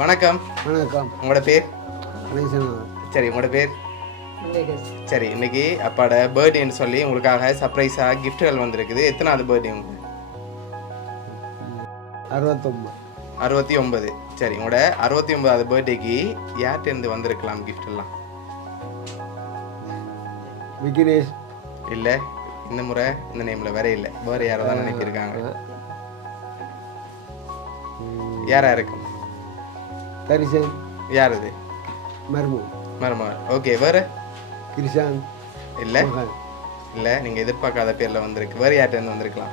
வணக்கம். வணக்கம். உங்களோட பேர்? கணேசன். சரி, உங்களோட பேர்? சரி, இன்னைக்கு அப்பாவோட பர்த்டேன்னு சொல்லி உங்களுக்காக சர்ப்ரைஸாக கிஃப்ட்டுகள் வந்திருக்குது. எத்தனாவது பர்த்டே உங்களுக்கு? 69. 69. சரி, உங்களோட 69வது பர்த்டேக்கு யார்கிட்டேருந்து வந்திருக்கலாம் கிஃப்ட் எல்லாம்? விக்னேஷ். இல்லை, இந்த முறை இந்த நேமில் வேற இல்லை, வேறு யாரோ தான் நினைப்பிருக்காங்க. யாரா இருக்கும்? தரிசன். யார் இது? மருமகன். ஓகே, வேறு? கிருஷான். இல்லை இல்லை, நீங்கள் எதிர்பார்க்காத பேரில் வந்திருக்கு. வேறு யார்கிட்டேருந்து வந்திருக்கலாம்?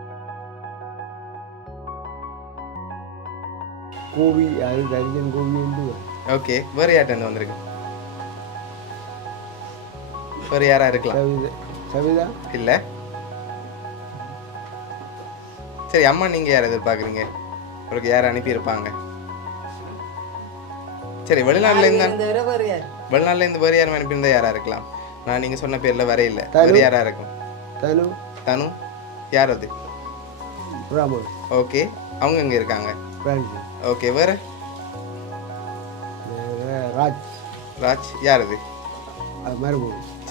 கோவி. அது தரிசன் கோவி உண்டு. ஓகே, வேறு யார்கிட்டேருந்து வந்திருக்கு? வேறு யாரா இருக்கலாம்? சவிதா. இல்லை. சரி, அம்மா நீங்கள் யார் எதிர்பார்க்குறீங்க? உங்களுக்கு யார் அனுப்பியிருப்பாங்க? சரி, வெளிநாட்டிலேருந்து வேறு யாரும் அனுப்பியிருந்தா யாரா இருக்கலாம்? நான் நீங்கள் சொன்ன பேரில் வர இல்லை, வேறு யாரா இருக்கும்? தனு. யார் அது? ஓகே, அவங்க எங்கே இருக்காங்க? ஓகே, வேறு? ராஜ். யார் அது?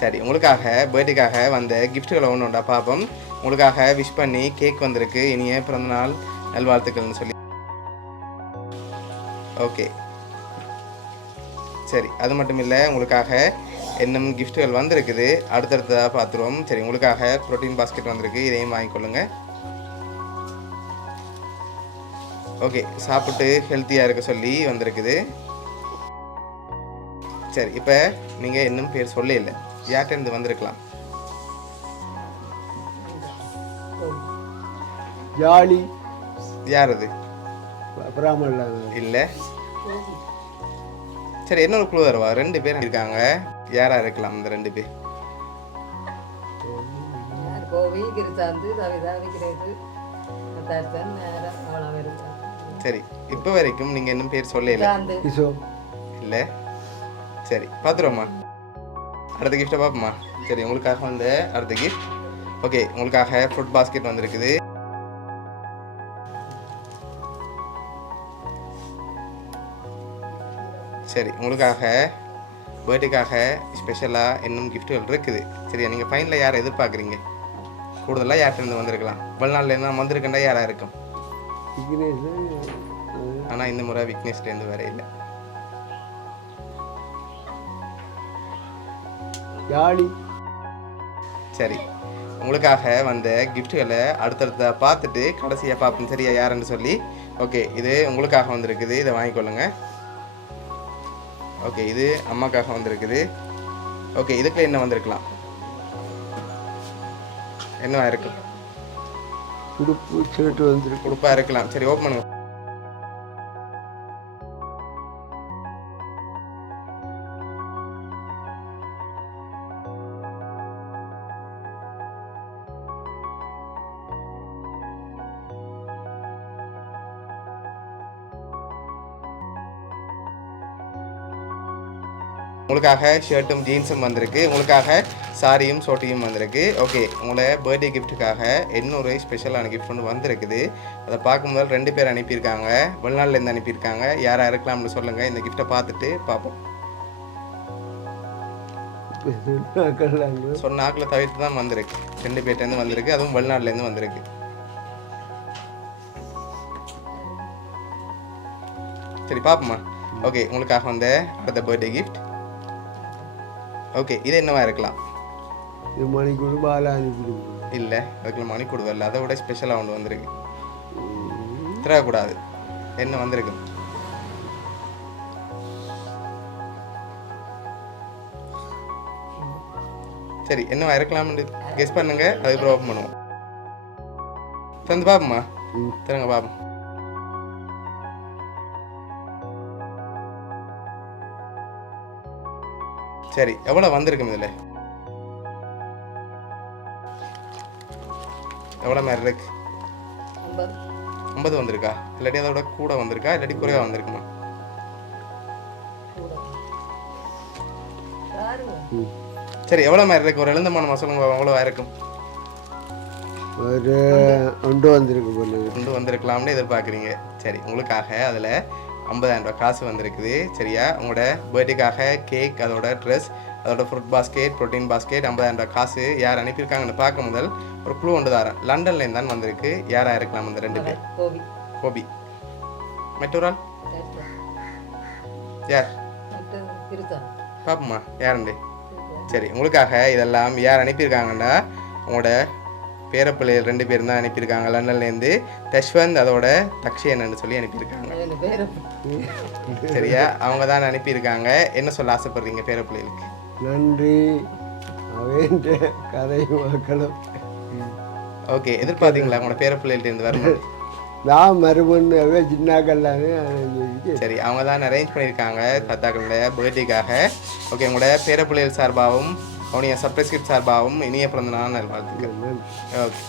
சரி, உங்களுக்காக பர்த்டேக்காக வந்த கிஃப்ட்டுகளை ஒன்று உண்டா பார்ப்போம். உங்களுக்காக விஷ் பண்ணி கேக் வந்திருக்கு. இனிய பிறந்தநாள் நல்வாழ்த்துக்கள்னு சொல்லி. ஓகே, சரி, அது மட்டும் இல்லை, உங்களுக்காக இன்னும் கிஃப்ட்டுகள் வந்திருக்குது. அடுத்தடுத்ததாக பார்த்துருவோம். சரி, உங்களுக்காக ப்ரோட்டீன் பாஸ்கெட் வந்திருக்கு, இதையும் வாங்கிக்கொள்ளுங்க. ஓகே, சாப்பிட்டு ஹெல்த்தியாக இருக்க சொல்லி வந்திருக்குது. சரி, இப்போ நீங்கள் இன்னும் பேர் சொல்ல இல்லை, யார்கிட்டேருந்து வந்திருக்கலாம்? யார் அது? இல்லை. சரி, இன்னொரு குழு வருவா. 2 பேர் இருக்காங்க. யாரா இருக்கலாம் இந்த 2 பேர்? சரி, இப்போ வரைக்கும் நீங்க இன்னும் பேர் சொல்ல இல்லை. சரி, பார்த்துருவோம்மா. அடுத்த கிஃப்டை பார்ப்போம்மா. சரி, உங்களுக்காக வந்து அடுத்த கிஃப்ட். ஓகே, உங்களுக்காக ஃப்ரூட் பாஸ்கெட் வந்திருக்குது. சரி, உங்களுக்காக பர்த்டேக்காக ஸ்பெஷலாக இன்னும் கிஃப்ட்டுகள் இருக்குது. சரியா, நீங்கள் ஃபைனலில் யாரை எதிர்பார்க்குறீங்க? கூடுதலாக யார்கிட்டருந்து வந்திருக்கலாம்? வெளிநாட்டிலேருந்து தான் வந்திருக்கேன்டா யாராக இருக்கும்? ஆனால் இந்த முறை விக்னேஷ்லேருந்து வேற இல்லை. சரி, உங்களுக்காக வந்த கிஃப்ட்டுகளை அடுத்தடுத்த பார்த்துட்டு கடைசியாக பார்ப்போம். சரியா, யாருன்னு சொல்லி. ஓகே, இது உங்களுக்காக வந்திருக்குது, இதை வாங்கிக்கொள்ளுங்க. ஓகே, இது அம்மாக்காக வந்திருக்குது. ஓகே, இதுக்குள்ள என்ன வந்திருக்கலாம்? என்னவா இருக்கும்? உடுப்பா இருக்கலாம். சரி, ஓப்பன் பண்ணுங்க. உங்களுக்காக ஷர்ட்டும் ஜீன்ஸும் வந்திருக்கு. உங்களுக்காக சாரியும் சோட்டியும் வந்திருக்கு. ஓகே, உங்களோட பர்த்டே கிஃப்ட்டுக்காக இன்னொரு ஸ்பெஷலான கிஃப்ட் ஒன்று வந்திருக்குது. அதை பார்க்கும்போது 2 பேர் அனுப்பியிருக்காங்க, வெளிநாட்டிலேருந்து அனுப்பியிருக்காங்க. யாராக இருக்கலாம்னு சொல்லுங்கள். இந்த கிஃப்ட்டை பார்த்துட்டு பார்ப்போம். சொன்ன ஆக்கில் தவிர்த்து தான் வந்திருக்கு. 2 பேர்ட்டேருந்து வந்திருக்கு, அதுவும் வெளிநாட்டிலேருந்து வந்திருக்கு. சரி, பார்ப்போம்மா. ஓகே, உங்களுக்காக வந்த அடுத்த பர்த்டே கிஃப்ட். ஓகே, இது என்னவா இருக்கலாம்? இல்லை, அதுக்குள்ள மணிக்கூடு வரல, அதை விட ஸ்பெஷலாக ஒன்று வந்திருக்கு. திறக்கக்கூடாது. என்ன வந்திருக்கு? சரி, என்னவா இருக்கலாம்னு கெஸ் பண்ணுங்க, அதுக்கப்புறம் ஓப்பன் பண்ணுவோம். திறந்து பார்ப்போம்மா. திறங்க பார்ப்போம். சரி, எவ்வளோ வந்திருக்கும் இதில்? எவ்வளோ மாதிரி இருக்கு? 50 வந்திருக்கா? இல்லாட்டி அதோட கூட வந்திருக்கா, இல்லாட்டி குறைவாக வந்திருக்குமா? சரி, எவ்வளோ மாதிரி இருக்கு? ஒரு எழுந்தமான மசாலா எவ்வளோ இருக்கும்? ஒரு ஒன்று வந்திருக்கு. ஒன்று வந்திருக்கலாம்னு எதிர்பார்க்குறீங்க. சரி, உங்களுக்காக அதில் 50,000 ரூபாய் காசு வந்திருக்குது. சரியா, உங்களோட பர்த்டேக்காக கேக், அதோட ட்ரெஸ், அதோட ஃப்ரூட் பாஸ்கெட், ப்ரோட்டீன் பாஸ்கெட், 50,000 ரூபாய் காசு யார் அனுப்பியிருக்காங்கன்னு பார்க்க முதல் ஒரு க்ளூ ஒன்று தரேன். லண்டன்லேருந்து தான் வந்திருக்கு. யாராக இருக்கலாம் அந்த 2 பேர்? கோபி. மெட்டூரால் யார் பாப்போம்மா யாருண்டு? சரி, உங்களுக்காக இதெல்லாம் யார் அனுப்பியிருக்காங்கன்னா உங்களோட பேரப்பிள்ளைகள் 2 பேரும் தான் அனுப்பியிருக்காங்க. லண்டன்லேருந்து தஷ்வந்த், அதோட தக்ஷயன்னு சொல்லி அனுப்பியிருக்காங்க. சரியா, அவங்க தான் அனுப்பியிருக்காங்க. என்ன சொல்ல ஆசைப்படுறீங்க பேரப்பிள்ளைகளுக்கு? நன்றி. அவன் கதை மக்களும் ஓகே, எதிர்பார்த்தீங்களா உங்களோட பேரப்பிள்ளைகிட்டேருந்து வரணும்? நான் மறுபண்ணவே சின்னாக்கல்லாமே. சரி, அவங்க தான் அரேஞ்ச் பண்ணியிருக்காங்க தாத்தாக்களுடைய பர்த்டேக்காக. ஓகே, உங்களோட பேரப்பிள்ளைகள் சார்பாகவும் அவனுடைய சப்ஸ்கிரிப்ட் சார்பாகவும் இனிய பிறந்த நாள் நல்வாழ்த்துக்கள். ஓகே.